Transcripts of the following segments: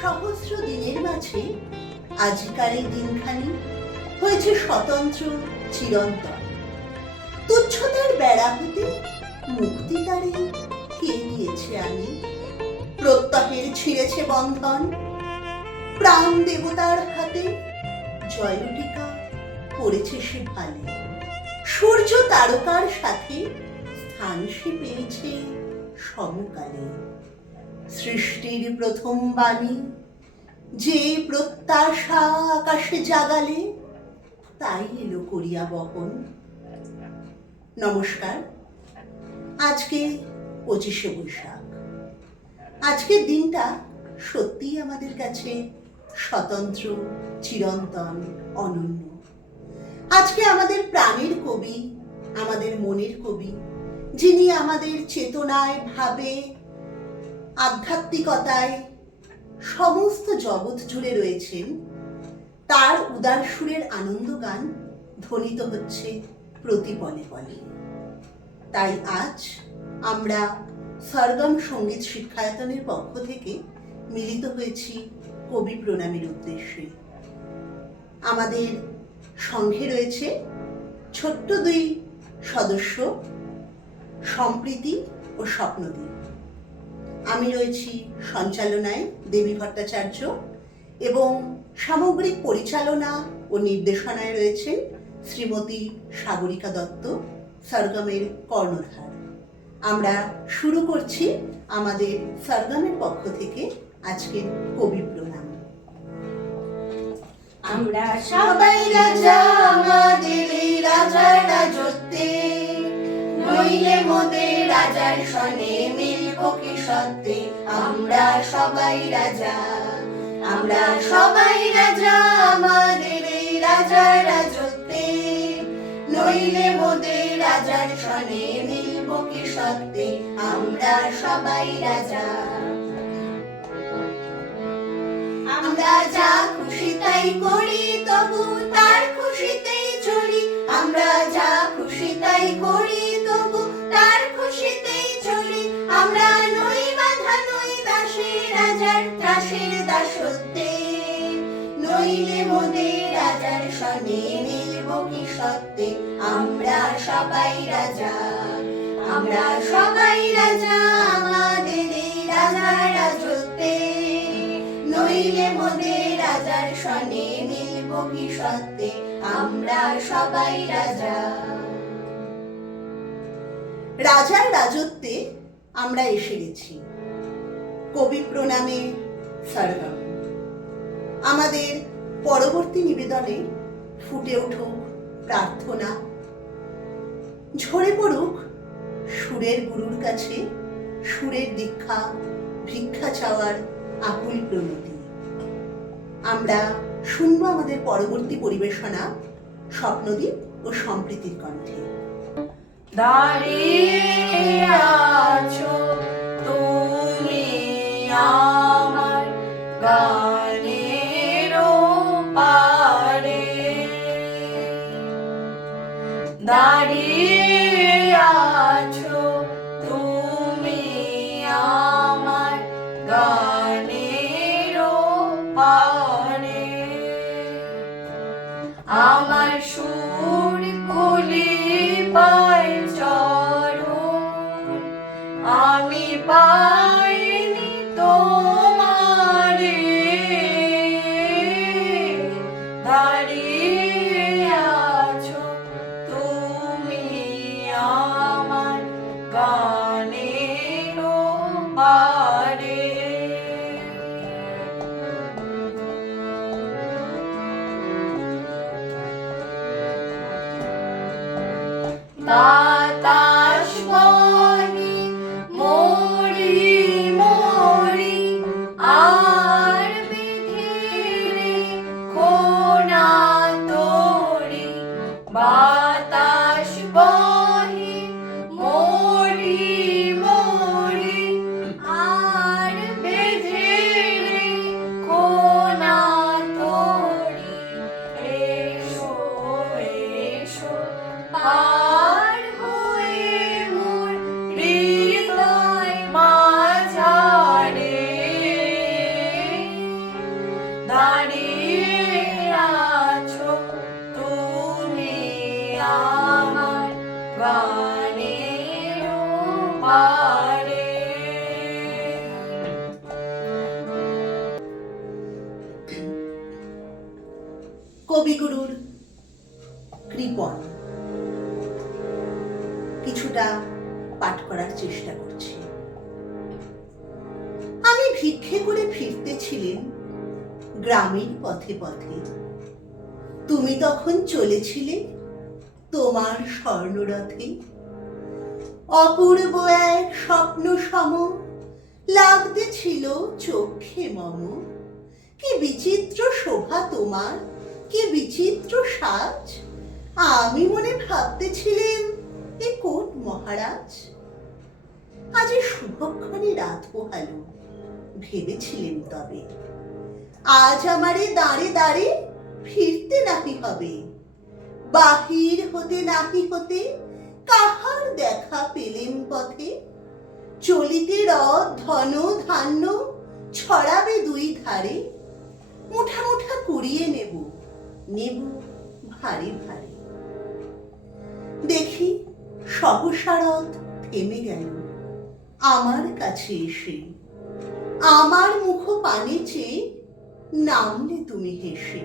সহস্র দিনের মাঝে আজকার এই দিনখানি হয়েছে স্বতন্ত্র চিরন্তন। তুচ্ছতার বেড়া হতে মুক্তি তারে কে দিয়েছে আনি? প্রত্যহের ছিঁড়েছে বন্ধন, প্রাণ দেবতার হাতে জয়টিকা পড়েছে সে ভালে। সূর্য তারকার সাথে স্থান সে পেয়েছে সমকালে। সৃষ্টির প্রথম বাণী যে প্রত্যাশা আকাশে জাগালে, তাই এলো করিয়া বহন। নমস্কার। আজকে 25শে বৈশাখ। আজকের দিনটা সত্যিই আমাদের কাছে স্বতন্ত্র, চিরন্তন, অনন্য। আজকে আমাদের প্রাণের কবি, আমাদের মনের কবি, যিনি আমাদের চেতনায়, ভাবে, আধ্যাত্মিকতায় সমস্ত জগৎ জুড়ে রয়েছেন, তার উদার সুরের আনন্দ গান ধ্বনিত হচ্ছে প্রতি পলে পলে। তাই আজ আমরা সরগম সঙ্গীত শিক্ষায়তনের পক্ষ থেকে মিলিত হয়েছি কবি প্রণামের উদ্দেশ্যে। আমাদের সঙ্গে রয়েছে ছোট্ট দুই সদস্য, সম্প্রীতি ও স্বপ্নদীপ। আমি রয়েছি সঞ্চালনায় দেবী ভট্টাচার্য এবং সামগ্রিক পরিচালনা ও নির্দেশনায় রয়েছেন শ্রীমতী সাগরিকা দত্ত, সরগমের কর্ণধার। আমরা শুরু করছি আমাদের সরগমের পক্ষ থেকে আজকের কবি প্রণাম। আমরা সবাই রাজা আমাদের এই রাজার রাজত্বে, নইলে মোদের রাজার সনে মিলব কি সত্যে। আমরা সবাই রাজা, আমরা সবাই রাজা আমাদের এই রাজার রাজত্বে, নইলে মোদের রাজার সনে মিলব কি সত্যে। আমরা সবাই রাজা। আমরা যা খুশি তাই করি, তবু তার খুশিতেই চলি। আমরা যা খুশি তাই করি, তবু তার খুশিতেই চলি। আমরা নই বাধা, নই দাসী, রাজার ত্রাসের দাসত্বে, নইলে মোদের রাজার সনে মিলব কি সত্যে। আমরা সবাই রাজা, আমরা সবাই রাজা আমাদের এই রাজার রাজত্বে, নইলে মোদের রাজার সনে মিলব কি সত্যে। আমরা সবাই রাজা। রাজার রাজত্বে আমরা এসে গেছি। কবি প্রণামে সরগম। আমাদের পরবর্তী নিবেদনে ফুটে উঠুক প্রার্থনা, ঝরে পড়ুক সুরের গুরুর কাছে সুরের দীক্ষা, ভিক্ষা চাওয়ার আকুল প্রণতি। আমরা শুনবো আমাদের পরবর্তী পরিবেশনা স্বপ্নদীপ ও সম্প্রীতির কণ্ঠে। দাঁড়িয়ে আছো তুমি আমার গানের পারে, দাঁড়িয়ে আছো তুমি আমার গানের পারে। আমার সুর খুলি পায় চরণ, আমি পাইনি তোমারে। দাঁড়িয়ে আছো তুমি আমার গানের পারে। বাতাস বনে মরি মরি, আর বিধিরে খোনা তোরি। বাতাস বনে মরি মরি, কবিগুরুর কৃপণ কিছুটা পাঠ করার চেষ্টা করছি। আমি ভিক্ষে করে ফিরতেছিলেন গ্রামের পথে পথে। তুমি তখন চলেছিলে তোমার স্বর্ণরথে। অপূর্ব এক স্বপ্ন সম লাগতেছিল চোখে মম। কি বিচিত্র শোভা তোমার, কি বিচিত্র সাজ। আমি মনে ভাবতেছিলেন এ কোন মহারাজ। আজ শুভক্ষণে রাত পোহালো ভেবেছিলেন তবে। আজ আমারে দাঁড়ে দাঁড়ে ফিরতে নাহি হবে। বাহির হতে নাহি হতে কাহার দেখা পেলেম পথে। চলিতে রথ ধন ধান্য ছড়াবে দুই ধারে। মুঠা মুঠা কুড়িয়ে নেব নেব ভারী ভারী। দেখি সহসা রথ থেমে গেল আমার কাছে এসে। আমার মুখ পানে চেয়ে নামলে তুমি হেসে।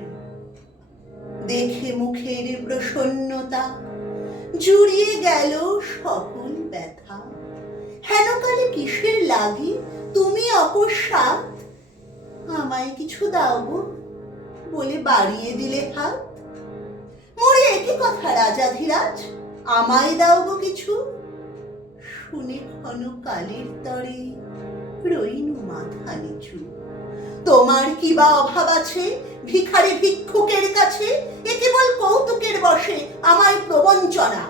দেখে মুখের প্রসন্নতা জুড়িয়ে গেল সকল ব্যথা। হেনকালে কিসের লাগে তুমি অকস্মাৎ। আমায় কিছু দাও গো বলে বাড়িয়ে দিলে হাত। মোরে একই কথা রাজাধিরাজ, আমায় দাও গো কিছু। শুনে ঘন কালের তরে রইনু মাথা নিচু। তোমার কি বা অভাব আছে ভিখারি ভিক্ষুকের কাছে। এ কেবল কৌতুকের বসে আমায় প্রবঞ্চনা।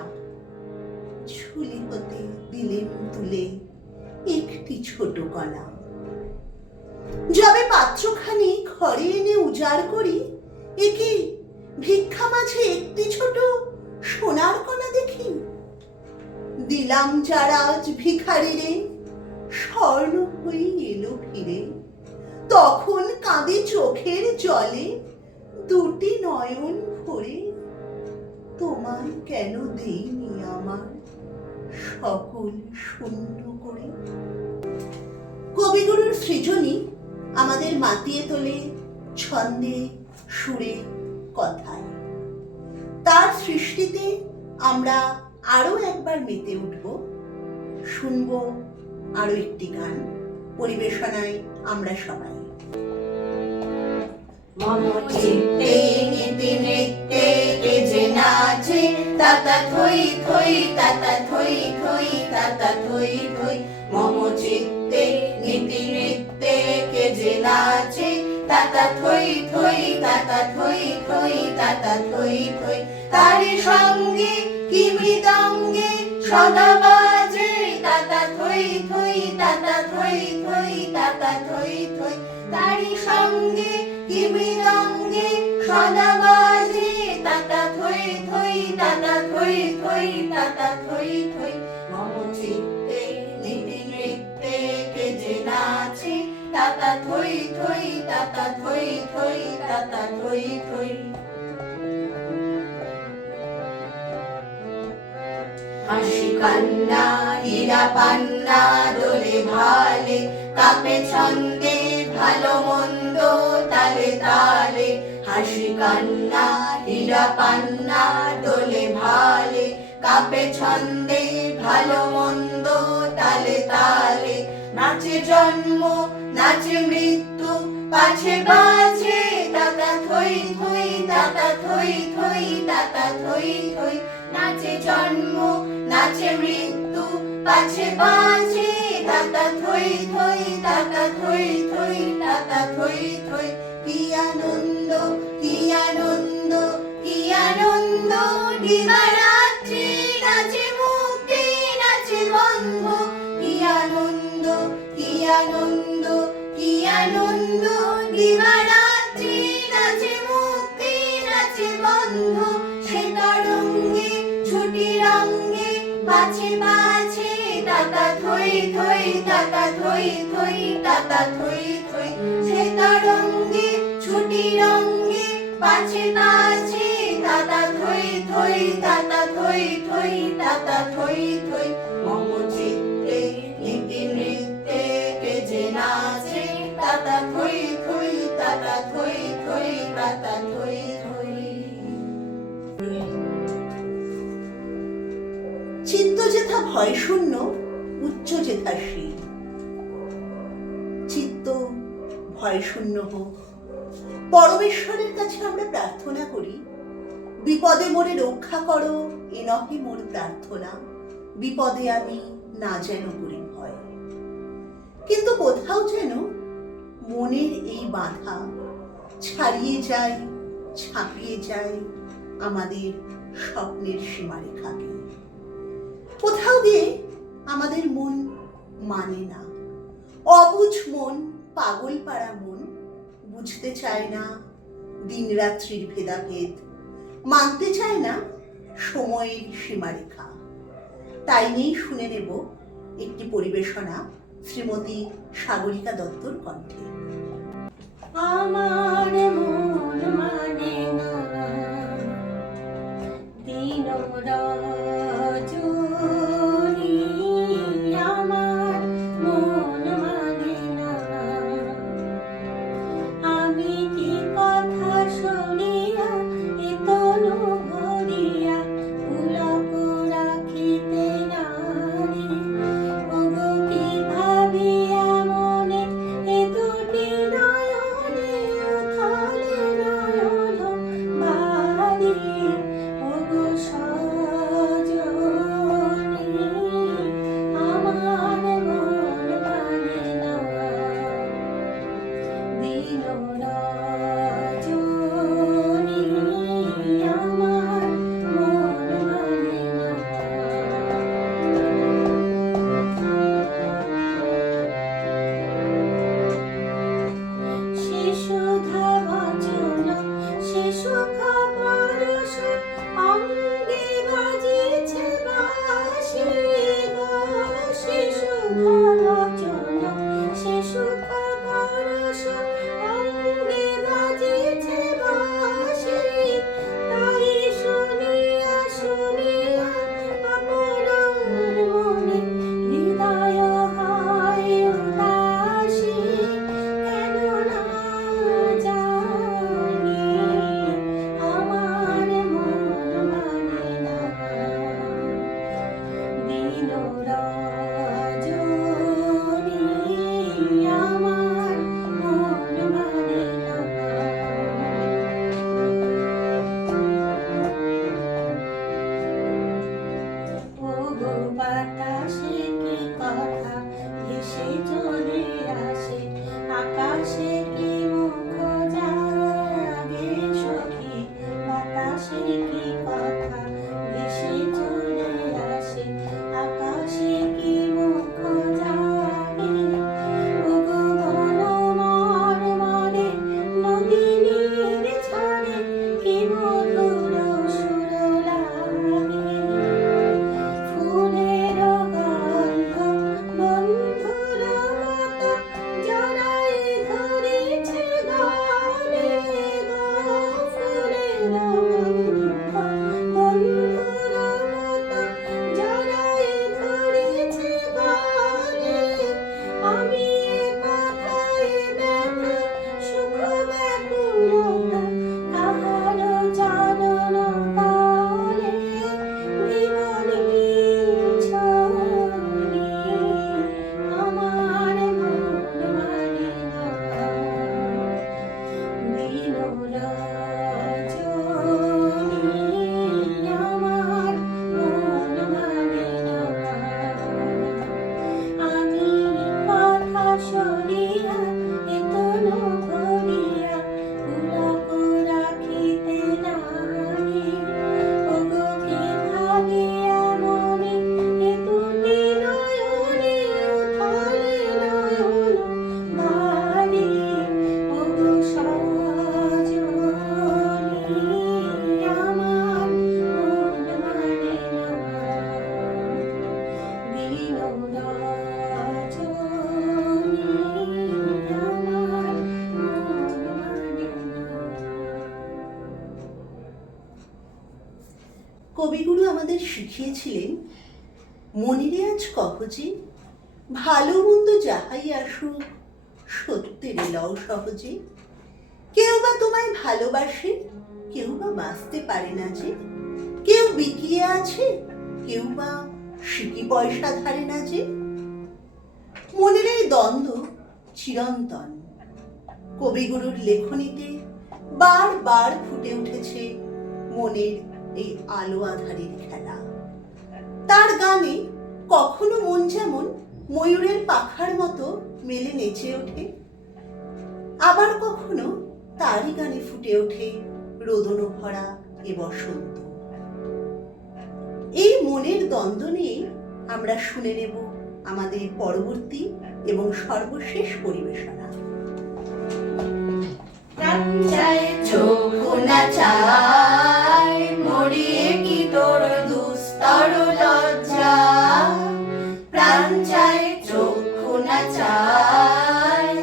ঝুলি হতে দিলেন তুলে একটি ছোট কণা। যবে পাত্রখানি ঘরে এনে উজাড় করি, একে ভিক্ষা মাঝে একটি ছোট সোনার কণা দেখি। দিলাম যারা আজ ভিখারিরে স্বর্ণ হয়ে এলো ফিরে। তখন কাঁদে চোখের জলে দুটি নয়ন ভরে। তোমায় কেন দেইনি আমার সকল শূন্য করে। কবিগুরুর সৃজনী আমাদের মাতিয়ে তোলে ছন্দে সুরে কথায়। তার সৃষ্টিতে আমরা আরো একবার মেতে উঠব। শুনব আরো একটি গান, পরিবেশনায় আমরা সবাই। মম চিত্তে নীতি নৃত্যে কে যে নাচে। তাতা থই থই তাতা থই থই তাতা থই থই। মম চিত্তে নীতি নৃত্যে কে যে নাচে। তাতা থই থই তাতা থই থই তাতা থই থই। তারি সঙ্গে কি মৃদঙ্গে সদা বাজে। তাতা থই থই তাতা থই থই তাতা থই থই। তারি সঙ্গে কি মৃদঙ্গে সদা বাজে। তাতা থই থই তাতা থই থই তাতা থই থই। মম চিত্তে নীতি নৃত্যে কে যে নাচে। তাতা থই থই তাতা থই থই তাতা থই থই। হাসি কান্না হীরা পান্না দোলে ভালে। কাপে ছন্দে ভালো মন্দ তালে তালে। হাসি কান্না হীরা পান্না দোলে ভালে। কাপে ছন্দে ভালো মন্দ তালে তালে। নাচে জন্ম নাচে মৃত্যু পাছে বাজে। তাতা থই থই তাতা থই থই তাতা থই থই। নাচে জন্ম নাচে মৃত্যু পাছে বাজে। তাতা থই থই তাতা থই থই তাতা থই থই। কি আনন্দ কি আনন্দ কি আনন্দ। দিবারাত্রি নাচে মুক্তি নাচে বন্ধ। কি আনন্দ কি আনন্দ কি আনন্দ। দিবারাত্রি নাচে মুক্তি নাচে বন্ধ। সে তরঙ্গে ছুটি রঙ্গে বাছে বাছে। তাতা থই থই তাতা থই থই তাতা থই থই। সে তরঙ্গে ছুটি রঙ্গে বাছে বাছে। তাতা থই থই তাতা থই থই তাতা থই থই। মম চিত্তে নীতি নৃত্যে কে যে নাচে। তাতা থই থই তাতা থই থই তাতা থই থই। ভয় শূন্য উচ্চ যেথাসী, চিত্ত ভয় শূন্য হোক। পরমেশ্বরের কাছে আমরা প্রার্থনা করি, বিপদে মোরে রক্ষা করো, এ নহে মোর প্রার্থনা, বিপদে আমি না যেন করি ভয়। কিন্তু কোথাও যেন মনের এই বাধা ছাড়িয়ে যায়, ছাপিয়ে যায় আমাদের স্বপ্নের সীমারেখাকে। কোথাও দিয়ে আমাদের মন মানে না, অবুঝ মন, পাগল পাড়া মন, বুঝতে চায় না দিন রাত্রির ভেদাভেদ, মানতে চায় না সময়ের সীমারেখা। তাই নিয়েই শুনে নেব একটি পরিবেশনা শ্রীমতী সাগরিকা দত্তর কণ্ঠে। আমার মন মানে না দিন রজনী, আমার মন মানে না। আমি কি কথা শুনিয়া এ তনু ভরিয়া পুলক রাখিতে নারি, ওগো কি ভাবিয়া মনে এ দুটি নয়নে উথলে নয়ন বারি, ওগো সজনী, আমার মন মানে না দিন রজনী, আমার মন মানে না। শিশুধা বচন শিশু খবরস, অঙ্গে বাজিছে বাঁশি গো। শিশুধা বচন শিশু খবরস, অঙ্গে বাজিছে বাঁশি, তাই শুনিয়া শুনিয়া আপনার মনে হৃদয় হয় উদাসী, কেন না জানি আমার মন মানে না দিন রজনী, আমার মন মানে না। ওগো বাতাসে কি কথা ভেসে চলে আসে, আকাশে কি মুখ জাগে সখী, বাতাসে কি কথা ভেসে চলে আসে, আকাশে কি মুখ জাগে, ওগো বনমার মানে নদীর ছাড়ে কি মধুর সুর লাগে, ফুলের গন্ধ বন্ধুর মতো জড়াই ধরেছে গানে গো, ফুলের গন্ধ বন্ধুর মতো জড়াই ধরেছে গানে, আমি এ কথায় ব্যথা সুখ ব্যাকুলতা কাহার জানন তালে, জীবনী ছড়ি আমার মন মানে না দিন রজনী, আমার মন মানে না। আমি কথা শুনিয়া এ তনু ভরিয়া পুলক রাখিতে নারি, ওগো কি ভাবিয়া মনে এ দুটি নয়নে উথলে নয়ন বারি, ওগো সজনী, আমার মন মানে না দিন রজনী, আমার মন মানে না। কবিগুরু আমাদের শিখিয়েছিলেন, মনিরে আজ কহজে, ভালো মন্দ যাহাই আসুক সত্যের লও সহজে। কেউ বা তোমায় ভালোবাসে, কেউ বা বাঁচতে পারে না যে, কেউ বিকিয়ে আছে, কেউ বা সিকি পয়সা ধারে না যে। মনের এই দ্বন্দ্ব চিরন্তন। কবিগুরুর লেখনীতে বারবার ফুটে উঠেছে মনের এই আলো আধারের খেলা। তার গানে কখনো মন যেমন ময়ূরের পাখার মতো মেলে নেচে ওঠে, আবার কখনো তারই গানে ফুটে ওঠে রোদন ভরা এ বসন্ত। এই মনের দ্বন্দ্ব নিয়ে আমরা শুনে নেব আমাদের পরবর্তী এবং সর্বশেষ পরিবেশনা। প্রাণ চায় চোখ না চায়, মরিয়ে কি তোর দুস্তর লজ্জা। প্রাণ চায় চোখ না চায়,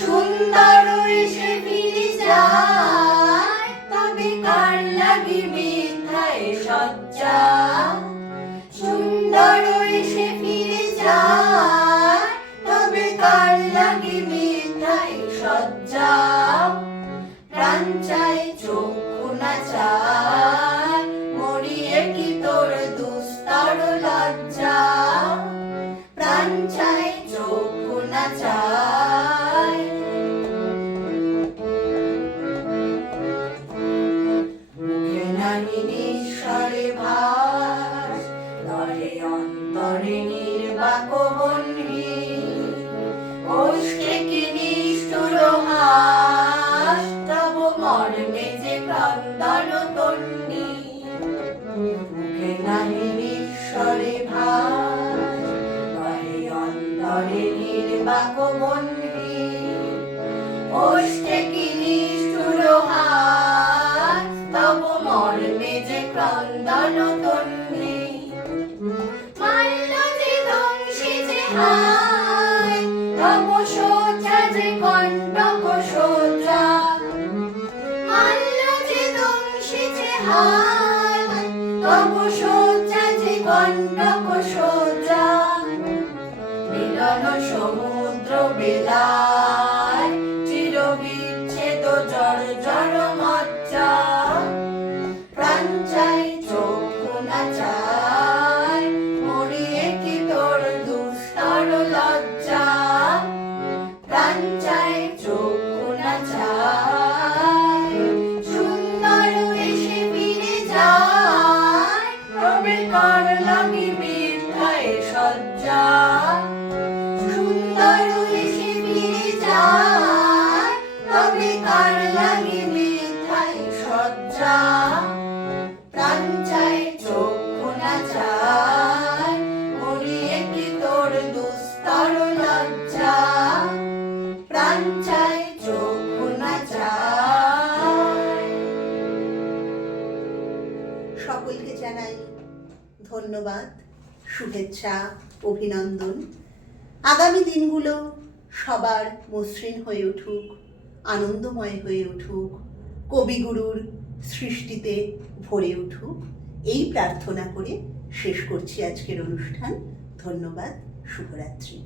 সুন্দর এসে ফিরে যায়, তবে কার লাগে মিথ্যায় সজ্জা। সুন্দর এসে ফিরে যায়, তবে কার লাগে মিথ্যায় সজ্জা। প্রাণ চায় চোখ না চায়, মরিয়ে কি তোর দুস্তর লজ্জা। প্রাণ চায় চোখ না চায়। মুখে নাহি নিঃস্বরে ভাস, তরে অন্তরে নির্বাক বহ্নি। ওষ্ঠে কি নিষ্ঠুর হাস, তব মর্মে যে ক্রন্দন তন্নি। মুখে নাহি নিঃস্বরে ভাস, তরে অন্তরে নির্বাক বহ্নি। ওষ্ঠে কি নিষ্ঠুর হাস, তব মর্মে যে ক্রন্দন তন্নি। মাল্য যে ধ্বংসী যে হায়, তব সোজা যে কণ্টক সোজা। মাল্য যে ধ্বংসী যে হায়, তব সোজা যে কণ্টক সোজা। মিলন সমুদ্র বেলায়, চির বিচ্ছেদ জড় জড় মজ্জা। প্রাণ চাই চোখ না চায়, মরিয়ে কি তোর দুস্তর লজ্জা। প্রাণ চাই চোখ না চায়, সুন্দর এসে ফিরে যায়, তবে কার লাগে মিথ্যায় সজ্জা। সুন্দর এসে ফিরে যায়, তবে কার লাগে মিথ্যায় সজ্জা। প্রাণ চাই চোখ না চায়, মরিয়ে কি তোর দুস্তর লজ্জা। প্রাণ চাই চোখ না চায়। সকলকে জানাই ধন্যবাদ, শুভেচ্ছা, অভিনন্দন। আগামী দিনগুলো সবার মসৃণ হয়ে উঠুক, আনন্দময় হয়ে উঠুক, কবিগুরুর সৃষ্টিতে ভরে উঠুক, এই প্রার্থনা করে শেষ করছি আজকের অনুষ্ঠান। ধন্যবাদ, শুভরাত্রি।